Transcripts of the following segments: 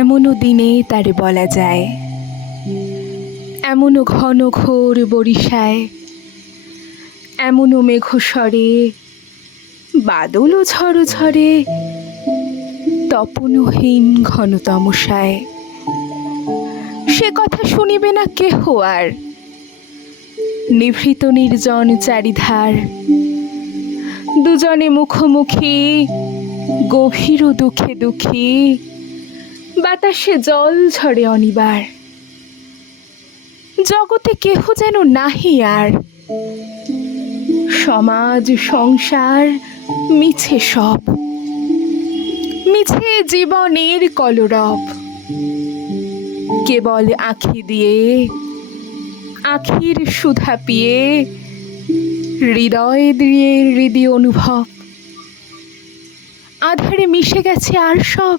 এমনও দিনে তারে বলা যায়। এমনও ঘন ঘোর বরিশায়, এমনও মেঘ মেঘস্বরে বাদলও ঝড়ো ঝরে তপনহীন ঘন তমসায় সে কথা শুনিবে না কেহ আর? নিভৃত নির্জন চারিধার, দুজনে মুখোমুখি, গভীর দুঃখে দুঃখী বাতাসে জল ঝরে অনিবার। জগতে কেহ যেন নাহি আর। সমাজ, সংসার মিছে সব। মিছে জীবনের কলরব। কেবল আঁখি দিয়ে, আখির সুধা পিয়ে, হৃদয় দিয়ে হৃদয় অনুভব। আধারে মিশে গেছে আর সব।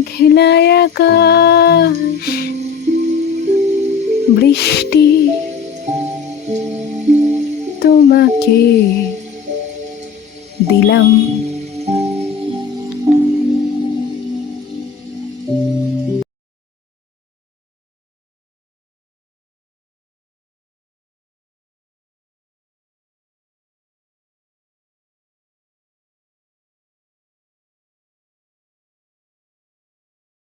মেঘলায় আকাশ বৃষ্টি তোমাকে দিলাম।